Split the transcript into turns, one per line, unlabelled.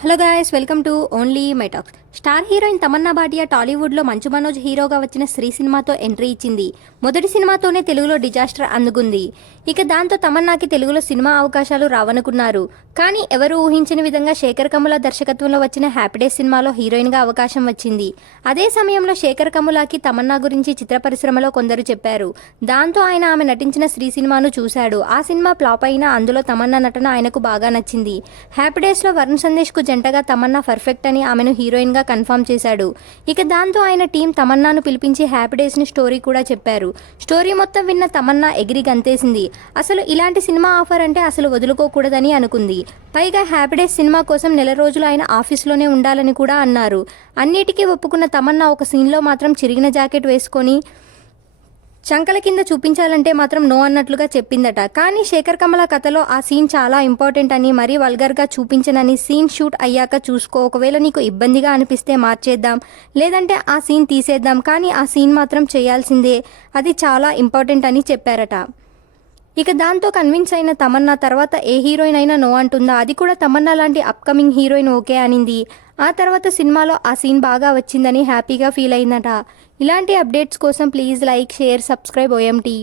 Hello guys welcome to only my talks star heroine Tamannaah Bhatia టాలీవుడ్లో మంచు మనోజ్ హీరోగా వచ్చిన శ్రీ సినిమాతో ఎంట్రీ ఇచ్చింది. మొదటి సినిమాతోనే తెలుగులో డిజాస్టర్ అందుకుంది. ఇక దాంతో తమన్నాకి తెలుగులో సినిమా అవకాశాలు రావనుకున్నారు. కానీ ఎవరు ఊహించిన విధంగా శేఖర్ కమల దర్శకత్వంలో వచ్చిన హ్యాపీడే సినిమాలో హీరోయిన్గా అవకాశం వచ్చింది. అదే సమయంలో శేఖర్ కమలాకి తమన్నా గురించి చిత్ర పరిశ్రమలో కొందరు చెప్పారు. దాంతో ఆయన ఆమె నటించిన శ్రీ సినిమాను చూశాడు. ఆ సినిమా ఫ్లాప్ అయినా అందులో తమన్నా నటన ఆయనకు బాగా నచ్చింది. హ్యాపీడేస్లో వరుణ్ సందేశ్కు జంటగా తమన్నా పర్ఫెక్ట్ అని ఆమెను హీరోయిన్గా కన్ఫర్మ్ చేశాడు. ఇక దాంతో ఆయన టీం తమన్నాను పిలిపించి హ్యాపీ డేస్ని స్టోరీ కూడా చెప్పారు. స్టోరీ మొత్తం విన్న తమన్నా ఎగిరి గంతేసింది. అసలు ఇలాంటి సినిమా ఆఫర్ అంటే అసలు వదులుకోకూడదని అనుకుంది. పైగా హ్యాపీ డేస్ సినిమా కోసం నెల రోజులు ఆయన ఆఫీస్లోనే ఉండాలని కూడా అన్నారు. అన్నిటికీ ఒప్పుకున్న తమన్నా ఒక సీన్లో మాత్రం చిరిగిన జాకెట్ వేసుకొని చంకల కింద చూపించాలంటే మాత్రం నో అన్నట్లుగా చెప్పిందట. కానీ శేఖర్ కమల కథలో ఆ సీన్ చాలా ఇంపార్టెంట్ అని మరీ వల్గర్గా చూపించనని సీన్ షూట్ అయ్యాక చూసుకో ఒకవేళ నీకు ఇబ్బందిగా అనిపిస్తే మార్చేద్దాం. లేదంటే ఆ సీన్ తీసేద్దాం కానీ ఆ సీన్ మాత్రం చేయాల్సిందే. అది చాలా ఇంపార్టెంట్ అని చెప్పారట. ఇక దాంతో కన్విన్స్ అయిన తమన్నా తర్వాత ఏ హీరోయిన్ అయినా నో అంటుందా? అది కూడా తమన్నా లాంటి అప్కమింగ్ హీరోయిన్ ఓకే అనింది. ఆ తర్వాత సినిమాలో ఆ సీన్ బాగా వచ్చిందని హ్యాపీగా ఫీల్ అయిందట. ఇలాంటి అప్డేట్స్ కోసం please like share subscribe OMT